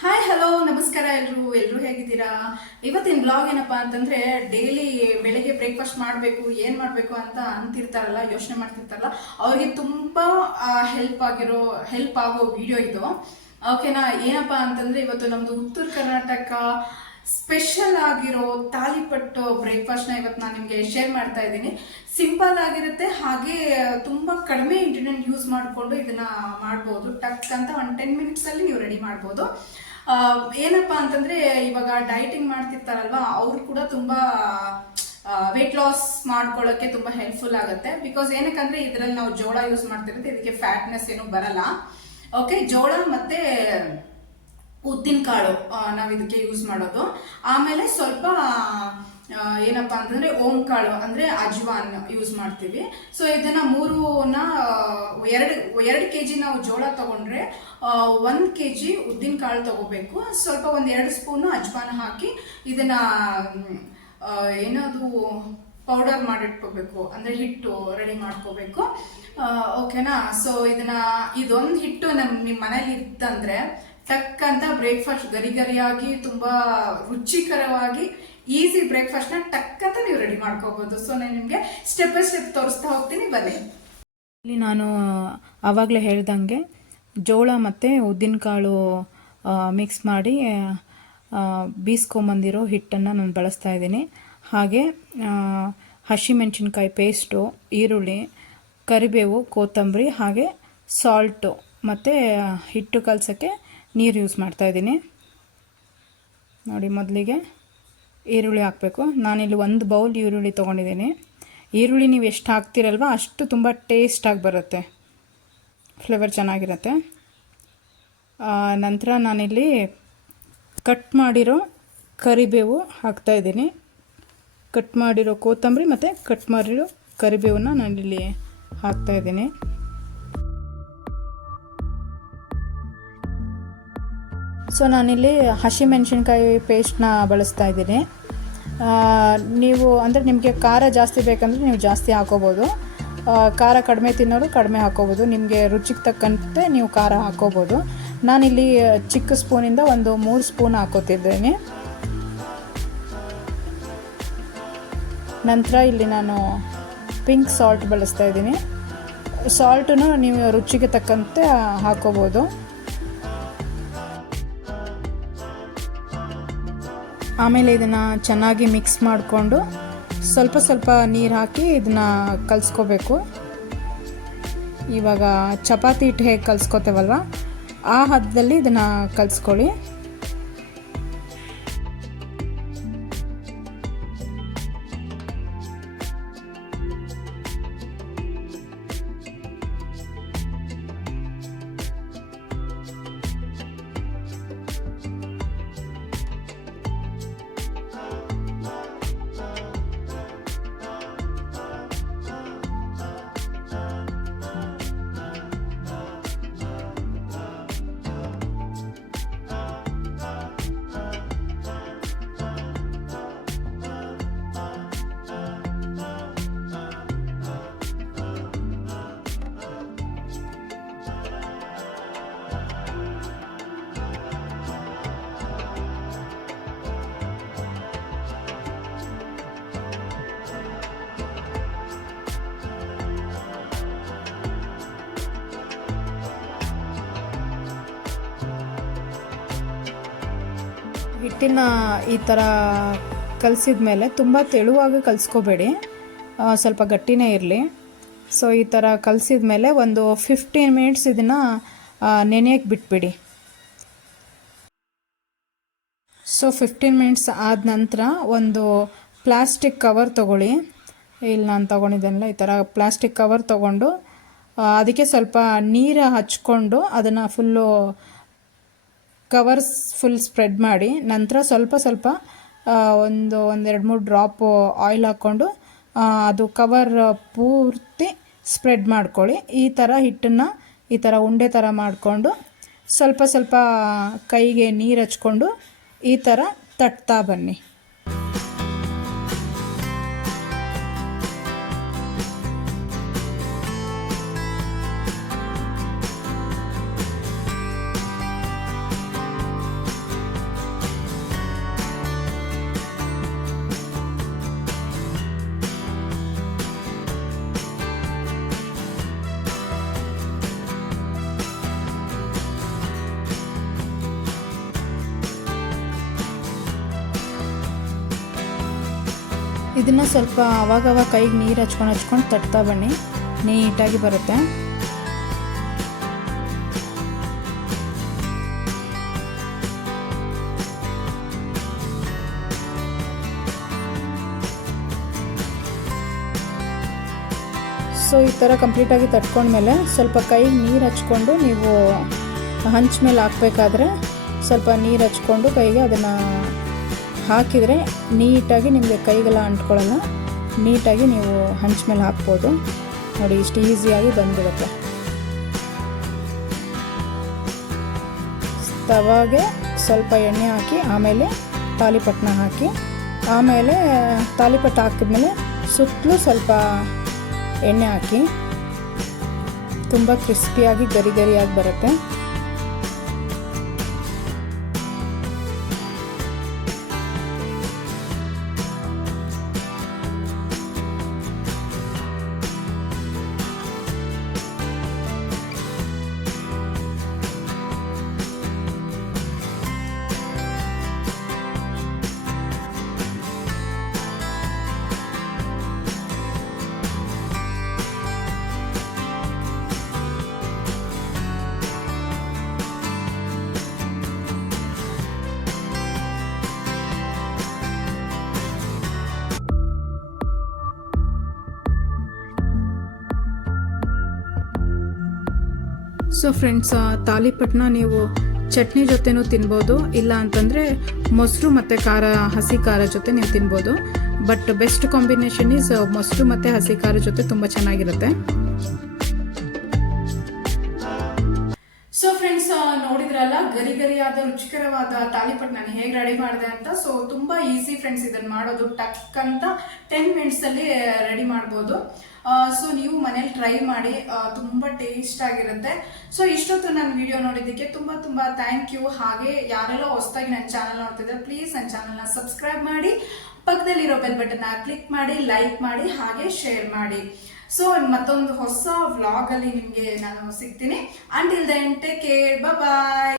Hi hello ನಮಸ್ಕಾರ ಎಲ್ಲರೂ ಹೇಗಿದ್ದೀರಾ? ಇವತ್ತಿನ ಬ್ಲಾಗ್ ಏನಪ್ಪಾ ಅಂತಂದ್ರೆ ಡೈಲಿ ಬೆಳಗ್ಗೆ ಬ್ರೇಕ್ಫಾಸ್ಟ್ ಮಾಡಬೇಕು ಏನು ಮಾಡಬೇಕು ಅಂತ ಅಂತಿರ್ತಾರಲ್ಲ, ಯೋಚನೆ ಮಾಡ್ತಿರ್ತಾರಲ್ಲ, ಅವ್ರಿಗೆ ತುಂಬಾ ಹೆಲ್ಪ್ ಆಗೋ ವಿಡಿಯೋ ಇದು. ಓಕೆನಾ? ಏನಪ್ಪಾ ಅಂತಂದ್ರೆ ಇವತ್ತು ನಮ್ದು ಉತ್ತರ ಕರ್ನಾಟಕ ಸ್ಪೆಷಲ್ ಆಗಿರೋ ತಾಲಿಪಟ್ಟು ಬ್ರೇಕ್ಫಾಸ್ಟ್ನ ಇವತ್ತು ನಾನು ನಿಮಗೆ ಶೇರ್ ಮಾಡ್ತಾ ಇದ್ದೀನಿ. ಸಿಂಪಲ್ ಆಗಿರುತ್ತೆ, ಹಾಗೆ ತುಂಬ ಕಡಿಮೆ ಇಂಗ್ರೀಡಿಯೆಂಟ್ ಯೂಸ್ ಮಾಡಿಕೊಂಡು ಇದನ್ನ ಮಾಡ್ಬೋದು. ಟಕ್ ಅಂತ ಒಂದು 10 ಮಿನಿಟ್ಸಲ್ಲಿ ನೀವು ರೆಡಿ ಮಾಡ್ಬೋದು. ಏನಪ್ಪಾ ಅಂತಂದ್ರೆ ಇವಾಗ ಡೈಟಿಂಗ್ ಮಾಡ್ತಿರ್ತಾರಲ್ವಾ, ಅವ್ರು ಕೂಡ ತುಂಬಾ ವೇಟ್ ಲಾಸ್ ಮಾಡ್ಕೊಳ್ಳೋಕೆ ತುಂಬಾ ಹೆಲ್ಪ್ಫುಲ್ ಆಗುತ್ತೆ. ಬಿಕಾಸ್ ಏನಕ್ಕಂದ್ರೆ ಇದರಲ್ಲಿ ನಾವು ಜೋಳ ಯೂಸ್ ಮಾಡ್ತಿರುತ್ತೆ, ಇದಕ್ಕೆ ಫ್ಯಾಟ್ನೆಸ್ ಏನು ಬರಲ್ಲ. ಓಕೆ, ಜೋಳ ಮತ್ತೆ ಉದ್ದಿನ ಕಾಳು ನಾವು ಇದಕ್ಕೆ ಯೂಸ್ ಮಾಡೋದು. ಆಮೇಲೆ ಸ್ವಲ್ಪ ಏನಪ್ಪಾ ಅಂತಂದ್ರೆ ಓಂ ಕಾಳು ಅಂದ್ರೆ ಅಜ್ವಾನ್ ಯೂಸ್ ಮಾಡ್ತೀವಿ. ಸೊ ಇದನ್ನ ಎರಡು ಕೆಜಿ ನಾವು ಜೋಳ ತಗೊಂಡ್ರೆ 1 ಕೆಜಿ ಉದ್ದಿನ ಕಾಳು ತಗೋಬೇಕು. ಸ್ವಲ್ಪ 1-2 ಸ್ಪೂನು ಅಜ್ವಾನ್ ಹಾಕಿ ಇದನ್ನ ಏನದು ಪೌಡರ್ ಮಾಡಿಟ್ಕೋಬೇಕು, ಅಂದ್ರೆ ಹಿಟ್ಟು ರೆಡಿ ಮಾಡ್ಕೋಬೇಕು. ಓಕೆನಾ? ಸೊ ಇದೊಂದು ಹಿಟ್ಟು ನಿಮ್ಮ ಮನೇಲಿ ಇತ್ತಂದ್ರೆ ಟಕ್ ಅಂತ ಬ್ರೇಕ್ಫಾಸ್ಟ್ ಗರಿಯಾಗಿ ತುಂಬಾ ರುಚಿಕರವಾಗಿ ಈಸಿ ಬ್ರೇಕ್ಫಾಸ್ಟ್ನ ಟಕ್ ಅಂತ ನೀವು ರೆಡಿ ಮಾಡ್ಕೋಬಹುದು. ಸೊ ನಾನು ನಿಮಗೆ ಸ್ಟೆಪ್ ಬೈ ಸ್ಟೆಪ್ ತೋರಿಸ್ತಾ ಹೋಗ್ತೀನಿ, ಬನ್ನಿ. ಇಲ್ಲಿ ನಾನು ಆವಾಗಲೇ ಹೇಳ್ದಂಗೆ ಜೋಳ ಮತ್ತು ಉದ್ದಿನಕಾಳು ಮಿಕ್ಸ್ ಮಾಡಿ ಬೀಸ್ಕೊಂಬಂದಿರೋ ಹಿಟ್ಟನ್ನು ನಾನು ಬಳಸ್ತಾ ಇದ್ದೀನಿ. ಹಾಗೆ ಹಸಿಮೆಣಸಿನ್ಕಾಯಿ ಪೇಸ್ಟು, ಈರುಳ್ಳಿ, ಕರಿಬೇವು, ಕೊತ್ತಂಬರಿ, ಹಾಗೆ ಸಾಲ್ಟು ಮತ್ತು ಹಿಟ್ಟು ಕಲಸೋಕ್ಕೆ ನೀರು ಯೂಸ್ ಮಾಡ್ತಾಯಿದ್ದೀನಿ. ನೋಡಿ, ಮೊದಲಿಗೆ ಈರುಳ್ಳಿ ಹಾಕಬೇಕು. ನಾನಿಲ್ಲಿ 1 ಬೌಲ್ ಈರುಳ್ಳಿ ತೊಗೊಂಡಿದ್ದೀನಿ. ಈರುಳ್ಳಿ ನೀವು ಎಷ್ಟು ಹಾಕ್ತಿರಲ್ವ ಅಷ್ಟು ತುಂಬ ಟೇಸ್ಟಾಗಿ ಬರುತ್ತೆ, ಫ್ಲೇವರ್ ಚೆನ್ನಾಗಿರುತ್ತೆ. ನಂತರ ನಾನಿಲ್ಲಿ ಕಟ್ ಮಾಡಿರೋ ಕರಿಬೇವು ಹಾಕ್ತಾಯಿದ್ದೀನಿ, ಕಟ್ ಮಾಡಿರೋ ಕೊತ್ತಂಬರಿ ಮತ್ತು ಕಟ್ ಮಾಡಿರೋ ಕರಿಬೇವನ್ನ ನಾನಿಲ್ಲಿ ಹಾಕ್ತಾಯಿದ್ದೀನಿ. ಸೊ ನಾನಿಲ್ಲಿ ಹಸಿಮೆಣಸಿನ್ಕಾಯಿ ಪೇಸ್ಟ್ನ ಬಳಸ್ತಾ ಇದ್ದೀನಿ. ನೀವು ಅಂದರೆ ನಿಮಗೆ ಖಾರ ಜಾಸ್ತಿ ಬೇಕಂದರೆ ನೀವು ಜಾಸ್ತಿ ಹಾಕೋಬೋದು, ಖಾರ ಕಡಿಮೆ ತಿನ್ನೋರು ಕಡಿಮೆ ಹಾಕೋಬೋದು, ನಿಮಗೆ ರುಚಿಗೆ ತಕ್ಕಂತೆ ನೀವು ಖಾರ ಹಾಕೋಬೋದು. ನಾನಿಲ್ಲಿ ಚಿಕ್ಕ ಸ್ಪೂನಿಂದ ಒಂದು 3 ಸ್ಪೂನ್ ಹಾಕೋತಿದ್ದೇನೆ. ನಂತರ ಇಲ್ಲಿ ನಾನು ಪಿಂಕ್ ಸಾಲ್ಟ್ ಬಳಸ್ತಾ ಇದ್ದೀನಿ. ಸಾಲ್ಟನ್ನು ನೀವು ರುಚಿಗೆ ತಕ್ಕಂತೆ ಹಾಕೋಬೋದು. ಆಮೇಲೆ ಇದನ್ನು ಚೆನ್ನಾಗಿ ಮಿಕ್ಸ್ ಮಾಡಿಕೊಂಡು ಸ್ವಲ್ಪ ನೀರು ಹಾಕಿ ಇದನ್ನು ಕಲಿಸ್ಕೋಬೇಕು. ಇವಾಗ ಚಪಾತಿ ಹಿಟ್ಟು ಹೇಗೆ ಕಲಿಸ್ಕೋತೇವಲ್ವ ಆ ಹದದಲ್ಲಿ ಇದನ್ನು ಕಲಿಸ್ಕೊಳ್ಳಿ. ಹಿಟ್ಟನ್ನು ಈ ಥರ ಕಲಸಿದ ಮೇಲೆ ತುಂಬ ತೆಳುವಾಗಿ ಕಲಿಸ್ಕೋಬೇಡಿ, ಸ್ವಲ್ಪ ಗಟ್ಟಿನೇ ಇರಲಿ. ಸೊ ಈ ಥರ ಕಲಸಿದ ಮೇಲೆ ಒಂದು 15 ಮಿನಿಟ್ಸ್ ಇದನ್ನು ನೆನೆಯಕ್ಕೆ ಬಿಟ್ಬಿಡಿ. ಸೊ 15 ಮಿನಿಟ್ಸ್ ಆದ ನಂತರ ಒಂದು ಪ್ಲಾಸ್ಟಿಕ್ ಕವರ್ ತೊಗೊಳ್ಳಿ. ಇಲ್ಲಿ ನಾನು ತೊಗೊಂಡಿದ್ದೇನಲ್ಲ ಈ ಥರ ಪ್ಲಾಸ್ಟಿಕ್ ಕವರ್ ತೊಗೊಂಡು ಅದಕ್ಕೆ ಸ್ವಲ್ಪ ನೀರು ಹಚ್ಕೊಂಡು ಅದನ್ನು ಕವರ್ಸ್ ಫುಲ್ ಸ್ಪ್ರೆಡ್ ಮಾಡಿ, ನಂತರ ಸ್ವಲ್ಪ ಒಂದು 2-3 ಡ್ರಾಪ್ ಆಯಿಲ್ ಹಾಕ್ಕೊಂಡು ಅದು ಕವರ್ ಪೂರ್ತಿ ಸ್ಪ್ರೆಡ್ ಮಾಡ್ಕೊಳ್ಳಿ. ಈ ಥರ ಹಿಟ್ಟನ್ನು ಈ ಥರ ಉಂಡೆ ಥರ ಮಾಡಿಕೊಂಡು ಸ್ವಲ್ಪ ಕೈಗೆ ನೀರು ಹಚ್ಕೊಂಡು ಈ ಥರ ತಟ್ತಾ ಬನ್ನಿ. ಇದನ್ನು ಸ್ವಲ್ಪ ಅವಾಗವಾಗ ಕೈಗೆ ನೀರು ಹಚ್ಕೊಂಡು ತಟ್ತಾ ಬನ್ನಿ, ನೀಟಾಗಿ ಬರುತ್ತೆ. ಸೊ ಈ ಥರ ಕಂಪ್ಲೀಟಾಗಿ ತಟ್ಕೊಂಡ್ಮೇಲೆ ಸ್ವಲ್ಪ ಕೈಗೆ ನೀರು ಹಚ್ಕೊಂಡು ನೀವು ಹಂಚ ಮೇಲೆ ಹಾಕಬೇಕಾದ್ರೆ ಸ್ವಲ್ಪ ನೀರು ಹಚ್ಕೊಂಡು ಕೈಗೆ ಅದನ್ನು ಹಾಕಿದರೆ ನೀಟಾಗಿ ನಿಮಗೆ ಕೈಗೆಲ್ಲ ಅಂಟ್ಕೊಳ್ಳಲ್ಲ. ನೀಟಾಗಿ ನೀವು ಹಂಚ ಮೇಲೆ ಹಾಕ್ಬೋದು. ನೋಡಿ ಇಷ್ಟು ಈಸಿಯಾಗಿ ಬಂದ್ಬಿಡುತ್ತೆ. ತವಾಗೆ ಸ್ವಲ್ಪ ಎಣ್ಣೆ ಹಾಕಿ ಆಮೇಲೆ ತಾಲಿಪಟ್ಟನ್ನ ಹಾಕಿ, ಆಮೇಲೆ ತಾಲಿಪಟ್ಟು ಹಾಕಿದ್ಮೇಲೆ ಸುತ್ತಲೂ ಸ್ವಲ್ಪ ಎಣ್ಣೆ ಹಾಕಿ ತುಂಬ ಕ್ರಿಸ್ಪಿಯಾಗಿ ಗರಿ ಗರಿಯಾಗಿ ಬರುತ್ತೆ. ಸೊ ಫ್ರೆಂಡ್ಸ್, ತಾಲಿಪಟ್ಟನ್ನ ನೀವು ಚಟ್ನಿ ಜೊತೆನೂ ತಿನ್ಬೋದು, ಇಲ್ಲ ಅಂತಂದರೆ ಮೊಸರು ಮತ್ತು ಹಸಿ ಖಾರ ಜೊತೆ ನೀವು ತಿನ್ಬೋದು. ಬಟ್ ಬೆಸ್ಟ್ ಕಾಂಬಿನೇಷನ್ ಈಸ್ ಮೊಸರು ಮತ್ತು ಹಸಿ ಖಾರ ಜೊತೆ ತುಂಬ ಚೆನ್ನಾಗಿರುತ್ತೆ. ಸೊ ಫ್ರೆಂಡ್ಸ್, ನೋಡಿದ್ರಲ್ಲ ಗರಿ ಗರಿಯಾದ ರುಚಿಕರವಾದ ತಾಲಿಪಟ್ಟು ನಾನು ಹೇಗೆ ರೆಡಿ ಮಾಡಿದೆ ಅಂತ. ಸೊ ತುಂಬ ಈಸಿ ಫ್ರೆಂಡ್ಸ್, ಇದನ್ನು ಮಾಡೋದು ಟಕ್ ಅಂತ 10 ಮಿನಿಟ್ಸಲ್ಲಿ ರೆಡಿ ಮಾಡ್ಬೋದು. ಸೊ ನೀವು ಮನೇಲಿ ಟ್ರೈ ಮಾಡಿ, ತುಂಬ ಟೇಸ್ಟ್ ಆಗಿರುತ್ತೆ. ಸೊ ಇಷ್ಟೊತ್ತು ನನ್ನ ವಿಡಿಯೋ ನೋಡಿದ್ದಕ್ಕೆ ತುಂಬ ತುಂಬ ಥ್ಯಾಂಕ್ ಯು. ಹಾಗೆ ಯಾರೆಲ್ಲ ಹೊಸದಾಗಿ ನನ್ನ ಚಾನಲ್ ನೋಡ್ತಿದ್ದಾರೆ ಪ್ಲೀಸ್ ನನ್ನ ಚಾನಲ್ನ ಸಬ್ಸ್ಕ್ರೈಬ್ ಮಾಡಿ, ಪಕ್ಕದಲ್ಲಿರೋ ಬೆಲ್ ಬಟನ್ನ ಕ್ಲಿಕ್ ಮಾಡಿ, ಲೈಕ್ ಮಾಡಿ, ಹಾಗೆ ಶೇರ್ ಮಾಡಿ. ಸೊ ಮತ್ತೊಂದು ಹೊಸ ವ್ಲಾಗಲ್ಲಿ ನಿಮಗೆ ನಾನು ಸಿಗ್ತೀನಿ. ಅಂಟಿಲ್ ದೆನ್ ಟೇಕ್ ಕೇರ್, ಬಾಯ್.